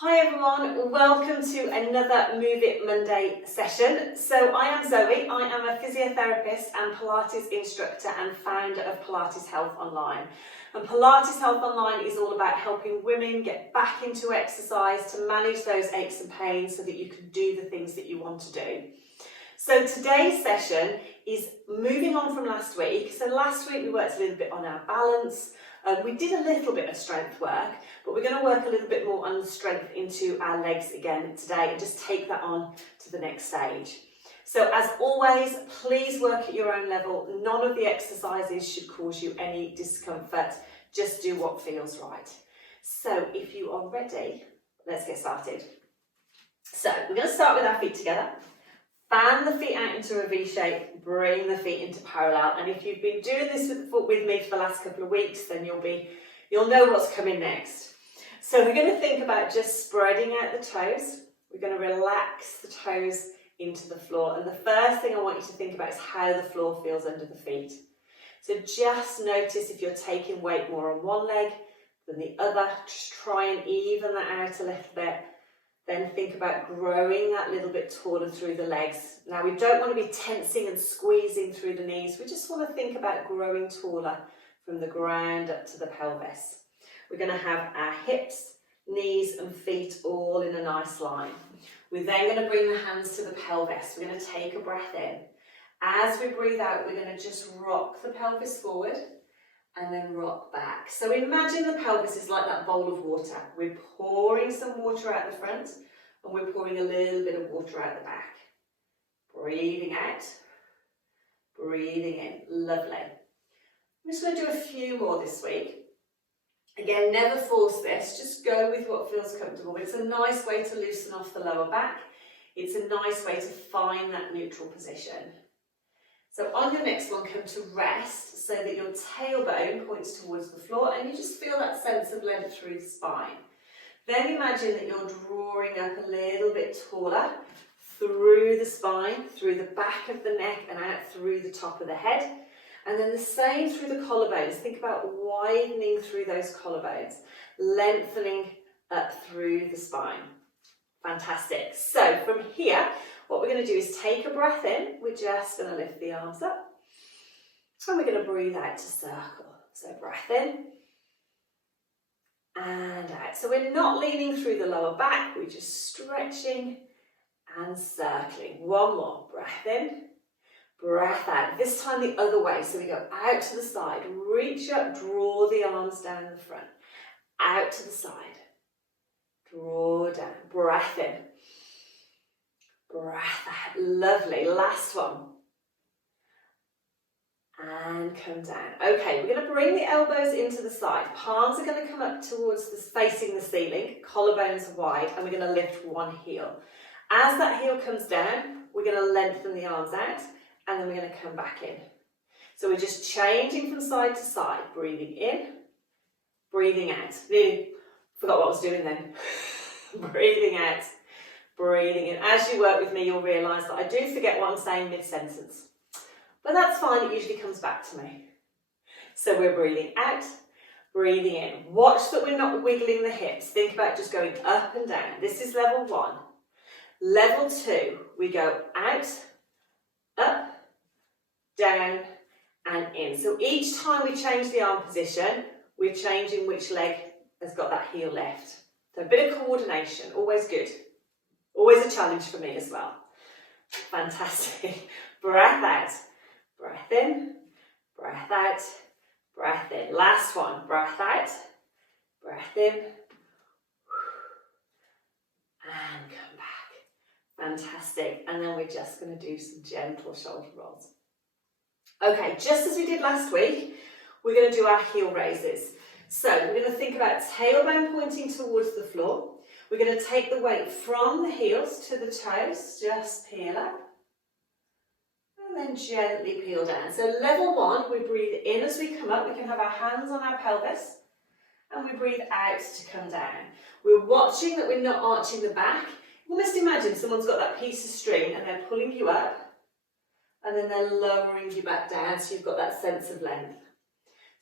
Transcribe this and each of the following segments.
Hi everyone, welcome to another Move It Monday session. So I am Zoe, I am a physiotherapist and Pilates instructor and founder of Pilates Health Online. And Pilates Health Online is all about helping women get back into exercise to manage those aches and pains so that you can do the things that you want to do. So today's session is moving on from last week. So last week we worked a little bit on our balance. We did a little bit of strength work, but we're going to work a little bit more on the strength into our legs again today and just take that on to the next stage. So as always, please work at your own level. None of the exercises should cause you any discomfort. Just do what feels right. So if you are ready, let's get started. So we're going to start with our feet together. Fan the feet out into a V shape, bring the feet into parallel. And if you've been doing this with me for the last couple of weeks, then you'll know what's coming next. So we're going to think about just spreading out the toes. We're going to relax the toes into the floor. And the first thing I want you to think about is how the floor feels under the feet. So just notice if you're taking weight more on one leg than the other. Just try and even that out a little bit. Then think about growing that little bit taller through the legs. Now we don't want to be tensing and squeezing through the knees. We just want to think about growing taller from the ground up to the pelvis. We're going to have our hips, knees and feet all in a nice line. We're then going to bring the hands to the pelvis. We're going to take a breath in. As we breathe out, we're going to just rock the pelvis forward and then rock back. So imagine the pelvis is like that bowl of water. We're pouring some water out the front and we're pouring a little bit of water out the back. Breathing out, breathing in. Lovely. I'm just going to do a few more this week. Again, never force this, just go with what feels comfortable. It's a nice way to loosen off the lower back. It's a nice way to find that neutral position. So on your next one, come to rest so that your tailbone points towards the floor and you just feel that sense of length through the spine. Then imagine that you're drawing up a little bit taller through the spine, through the back of the neck and out through the top of the head. And then the same through the collarbones. Think about widening through those collarbones, lengthening up through the spine. Fantastic. So from here, what we're going to do is take a breath in. We're just going to lift the arms up. And we're going to breathe out to circle. So breath in and out. So we're not leaning through the lower back. We're just stretching and circling. One more. Breath in. Breath out. This time the other way. So we go out to the side. Reach up. Draw the arms down the front. Out to the side. Draw down. Breath in. Breath out. Lovely. Last one. And come down. Okay, we're going to bring the elbows into the side. Palms are going to come up towards facing the ceiling. Collarbones wide. And we're going to lift one heel. As that heel comes down, we're going to lengthen the arms out. And then we're going to come back in. So we're just changing from side to side. Breathing in. Breathing out. Nearly forgot what I was doing then. Breathing out. Breathing in. As you work with me, you'll realise that I do forget what I'm saying mid-sentence. But that's fine, it usually comes back to me. So we're breathing out, breathing in. Watch that we're not wiggling the hips. Think about just going up and down. This is level 1. Level 2, we go out, up, down and in. So each time we change the arm position, we're changing which leg has got that heel lift. So a bit of coordination, always good. Always a challenge for me as well. Fantastic. Breath out. Breath in. Breath out. Breath in. Last one. Breath out. Breath in. And come back. Fantastic. And then we're just going to do some gentle shoulder rolls. Okay, just as we did last week, we're going to do our heel raises. So we're going to think about tailbone pointing towards the floor. We're going to take the weight from the heels to the toes, just peel up. And then gently peel down. So level 1, we breathe in as we come up. We can have our hands on our pelvis. And we breathe out to come down. We're watching that we're not arching the back. Almost imagine someone's got that piece of string and they're pulling you up. And then they're lowering you back down so you've got that sense of length.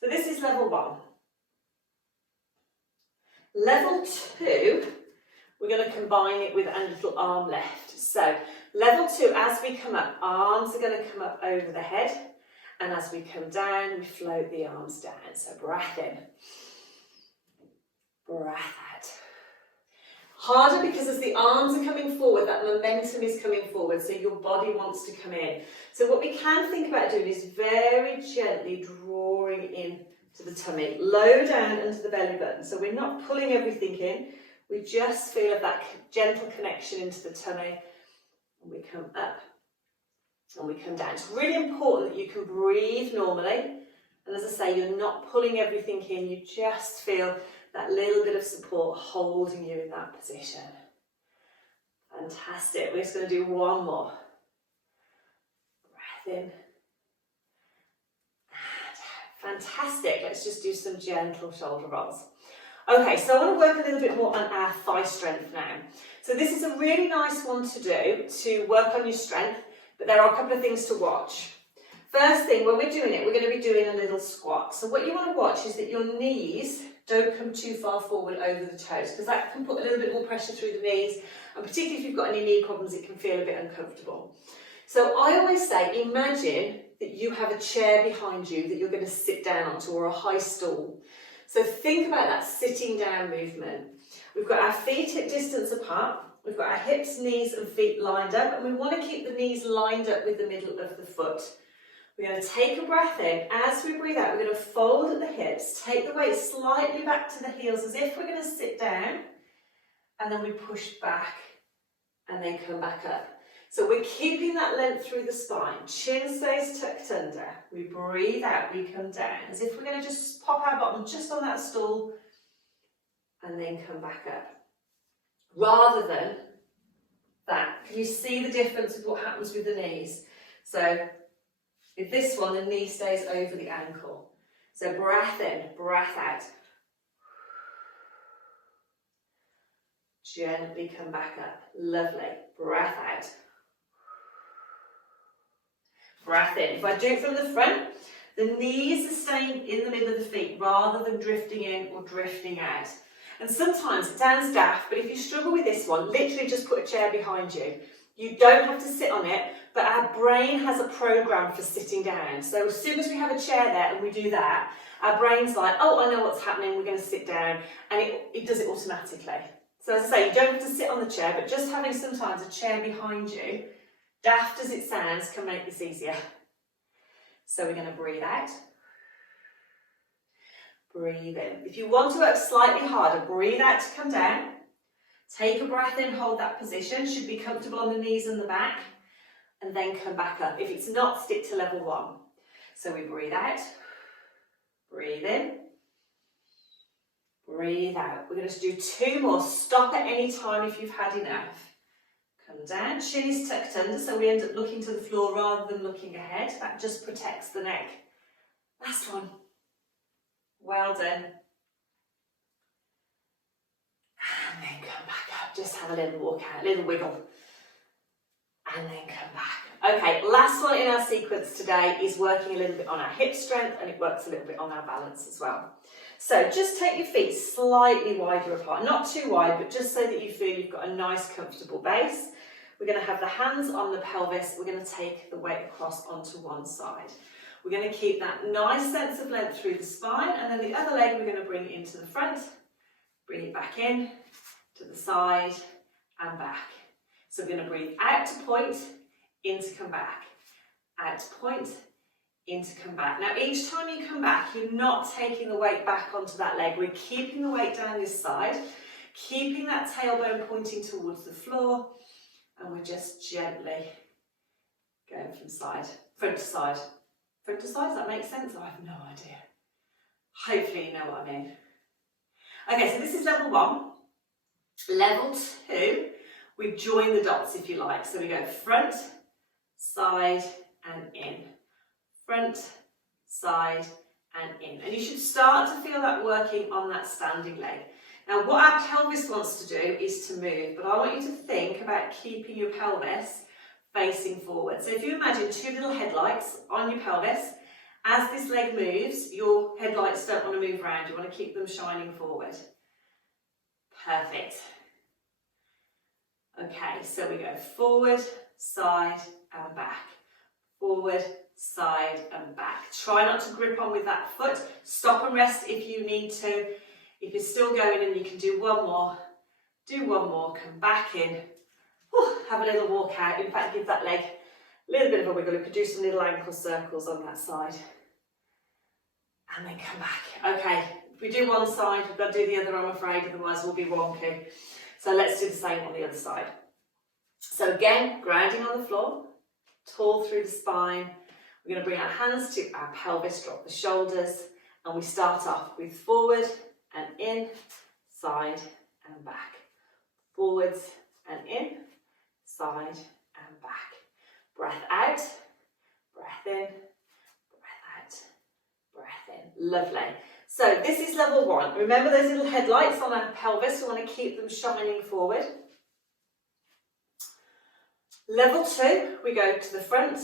So this is level 1. Level 2, we're going to combine it with a little arm lift. So level 2, as we come up, arms are going to come up over the head, and as we come down, we float the arms down. So breath in, breath out. Harder because as the arms are coming forward, that momentum is coming forward, so your body wants to come in. So what we can think about doing is very gently drawing in to the tummy, low down into the belly button. So we're not pulling everything in, we just feel that gentle connection into the tummy, and we come up and we come down. It's really important that you can breathe normally, and as I say, you're not pulling everything in, you just feel that little bit of support holding you in that position. Fantastic. We're just going to do one more. Breath in and out. Fantastic. Let's just do some gentle shoulder rolls. Okay, so I want to work a little bit more on our thigh strength now. So this is a really nice one to do to work on your strength, but there are a couple of things to watch. First thing, when we're doing it, we're going to be doing a little squat. So what you want to watch is that your knees don't come too far forward over the toes, because that can put a little bit more pressure through the knees, and particularly if you've got any knee problems, it can feel a bit uncomfortable. So I always say, imagine that you have a chair behind you that you're going to sit down onto, or a high stool. So think about that sitting down movement. We've got our feet hip distance apart, we've got our hips, knees and feet lined up, and we want to keep the knees lined up with the middle of the foot. We're going to take a breath in. As we breathe out, we're going to fold at the hips, take the weight slightly back to the heels as if we're going to sit down, and then we push back and then come back up. So we're keeping that length through the spine, chin stays tucked under. We breathe out, we come down, as if we're going to just pop our bottom just on that stool and then come back up. Rather than that, can you see the difference with what happens with the knees? So with this one, the knee stays over the ankle. So breath in, breath out. Gently come back up. Lovely. Breath out. Breath in. If I do it from the front, the knees are staying in the middle of the feet rather than drifting in or drifting out. And sometimes it sounds daft, but if you struggle with this one, literally just put a chair behind you. You don't have to sit on it, but our brain has a program for sitting down. So as soon as we have a chair there and we do that, our brain's like, oh, I know what's happening, we're going to sit down, and it does it automatically. So as I say, you don't have to sit on the chair, but just having sometimes a chair behind you, daft as it sounds, can make this easier. So we're going to breathe out. Breathe in. If you want to work slightly harder, breathe out to come down. Take a breath in, hold that position. Should be comfortable on the knees and the back. And then come back up. If it's not, stick to level 1. So we breathe out. Breathe in. Breathe out. We're going to do 2 more. Stop at any time if you've had enough. Come down. Chin is tucked under, so we end up looking to the floor rather than looking ahead. That just protects the neck. Last one. Well done. And then come back up. Just have a little walk out, a little wiggle. And then come back. Okay, last one in our sequence today is working a little bit on our hip strength, and it works a little bit on our balance as well. So just take your feet slightly wider apart, not too wide, but just so that you feel you've got a nice comfortable base. We're going to have the hands on the pelvis. We're going to take the weight across onto one side. We're going to keep that nice sense of length through the spine, and then the other leg we're going to bring into the front, bring it back in, to the side and back. So we're going to breathe out to point, in to come back, out to point, in to come back. Now each time you come back, you're not taking the weight back onto that leg. We're keeping the weight down this side, keeping that tailbone pointing towards the floor, and we're just gently going from front to side. Front to side, does that make sense? I have no idea. Hopefully you know what I mean. Okay, so this is level 1. Level 2, we join the dots if you like. So we go front, side and in. Front, side and in. And you should start to feel that working on that standing leg. Now what our pelvis wants to do is to move, but I want you to think about keeping your pelvis facing forward. So if you imagine 2 little headlights on your pelvis, as this leg moves, your headlights don't want to move around, you want to keep them shining forward. Perfect. Okay, so we go forward, side and back. Forward, side and back. Try not to grip on with that foot. Stop and rest if you need to. If you're still going and you can do one more, do one more, come back in. Whew, have a little walk out. In fact, give that leg a little bit of a wiggle. You could do some little ankle circles on that side. And then come back. Okay, if we do one side, we've got to do the other, I'm afraid, otherwise we'll be wonky. So let's do the same on the other side. So again, grounding on the floor, tall through the spine. We're going to bring our hands to our pelvis, drop the shoulders, and we start off with forward and in, side and back. Forwards and in, side and back. Breath out, breath in, breath out, breath in. Lovely. So this is level 1. Remember those little headlights on our pelvis? We want to keep them shining forward. Level 2, we go to the front,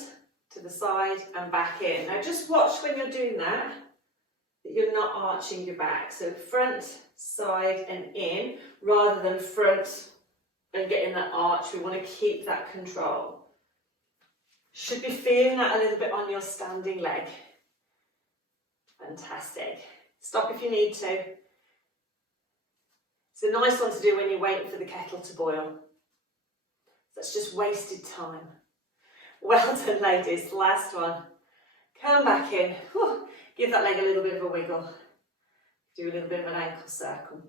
to the side and back in. Now just watch when you're doing that you're not arching your back. So front, side and in, rather than front and getting that arch. We want to keep that control. Should be feeling that a little bit on your standing leg. Fantastic. Stop if you need to. It's a nice one to do when you're waiting for the kettle to boil. That's just wasted time. Well done, ladies. Last one. Come back in. Whew. Give that leg a little bit of a wiggle. Do a little bit of an ankle circle.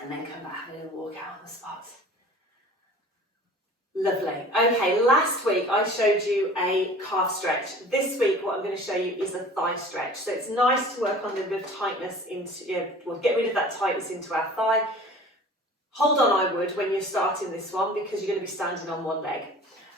And then come back, have a little walk out on the spot. Lovely. Okay, last week I showed you a calf stretch. This week what I'm going to show you is a thigh stretch. So it's nice to work on a little bit of tightness into, well, get rid of that tightness into our thigh. Hold on, I would, when you're starting this one, because you're going to be standing on one leg.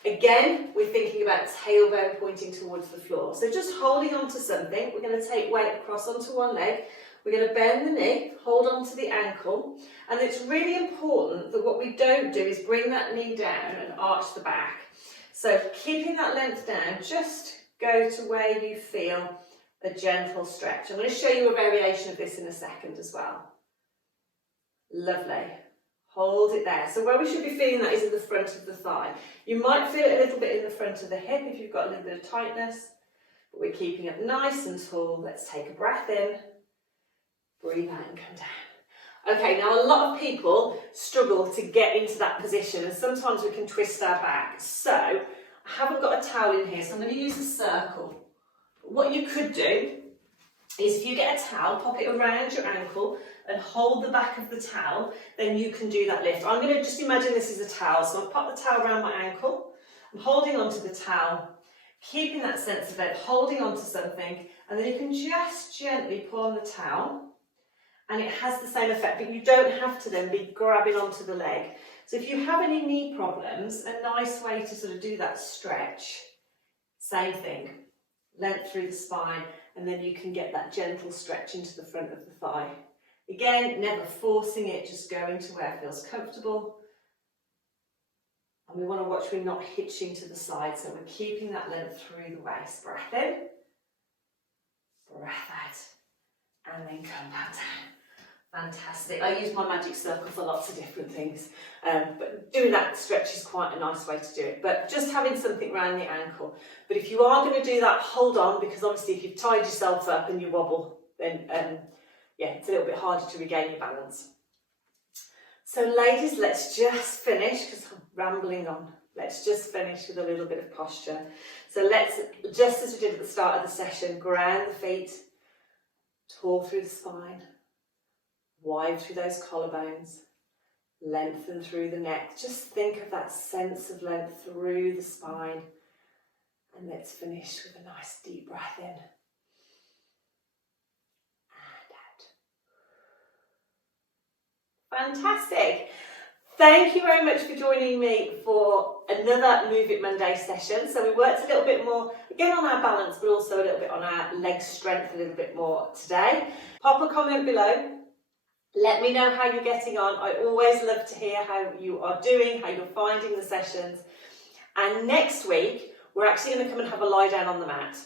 Again, we're thinking about tailbone pointing towards the floor. So just holding on to something, we're going to take weight across onto one leg. We're going to bend the knee, hold on to the ankle, and it's really important that what we don't do is bring that knee down and arch the back. So keeping that length down, just go to where you feel a gentle stretch. I'm going to show you a variation of this in a second as well. Lovely. Hold it there. So where we should be feeling that is in the front of the thigh. You might feel it a little bit in the front of the hip if you've got a little bit of tightness, but we're keeping it nice and tall. Let's take a breath in. Breathe out and come down. Okay, now a lot of people struggle to get into that position and sometimes we can twist our back. So I haven't got a towel in here, so I'm going to use a circle. What you could do is if you get a towel, pop it around your ankle and hold the back of the towel, then you can do that lift. I'm going to just imagine this is a towel, so I'll pop the towel around my ankle. I'm holding onto the towel, keeping that sense of it, holding onto something, and then you can just gently pull on the towel. And it has the same effect, but you don't have to then be grabbing onto the leg. So if you have any knee problems, a nice way to sort of do that stretch, same thing, length through the spine, and then you can get that gentle stretch into the front of the thigh. Again, never forcing it, just going to where it feels comfortable. And we want to watch we're not hitching to the side, so we're keeping that length through the waist. Breath in, breath out, and then come back down. Fantastic. I use my magic circle for lots of different things, but doing that stretch is quite a nice way to do it. But just having something around the ankle. But if you are going to do that, hold on, because obviously if you've tied yourself up and you wobble, then yeah, it's a little bit harder to regain your balance. So ladies, let's just finish, because I'm rambling on. Let's just finish with a little bit of posture. So let's, just as we did at the start of the session, ground the feet, tall through the spine, wide through those collarbones, lengthen through the neck. Just think of that sense of length through the spine. And let's finish with a nice deep breath in. And out. Fantastic. Thank you very much for joining me for another Move It Monday session. So we worked a little bit more, again on our balance, but also a little bit on our leg strength a little bit more today. Pop a comment below. Let me know how you're getting on. I always love to hear how you are doing, how you're finding the sessions. And next week, we're actually going to come and have a lie down on the mat.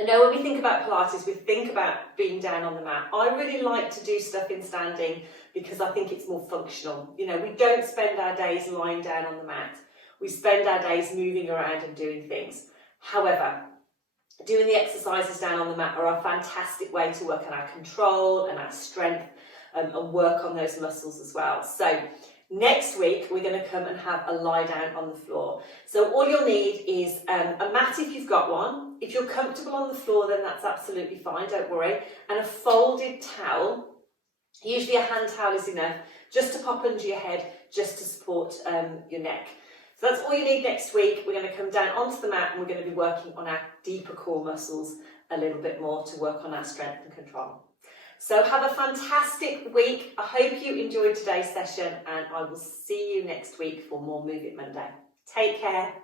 I know when we think about Pilates, we think about being down on the mat. I really like to do stuff in standing because I think it's more functional. You know, we don't spend our days lying down on the mat. We spend our days moving around and doing things. However, doing the exercises down on the mat are a fantastic way to work on our control and our strength and work on those muscles as well. So next week, we're going to come and have a lie down on the floor. So all you'll need is a mat if you've got one. If you're comfortable on the floor, then that's absolutely fine, don't worry. And a folded towel. Usually a hand towel is enough, just to pop under your head, just to support your neck. So that's all you need next week. We're going to come down onto the mat and we're going to be working on our deeper core muscles a little bit more to work on our strength and control. So have a fantastic week. I hope you enjoyed today's session and I will see you next week for more Move It Monday. Take care.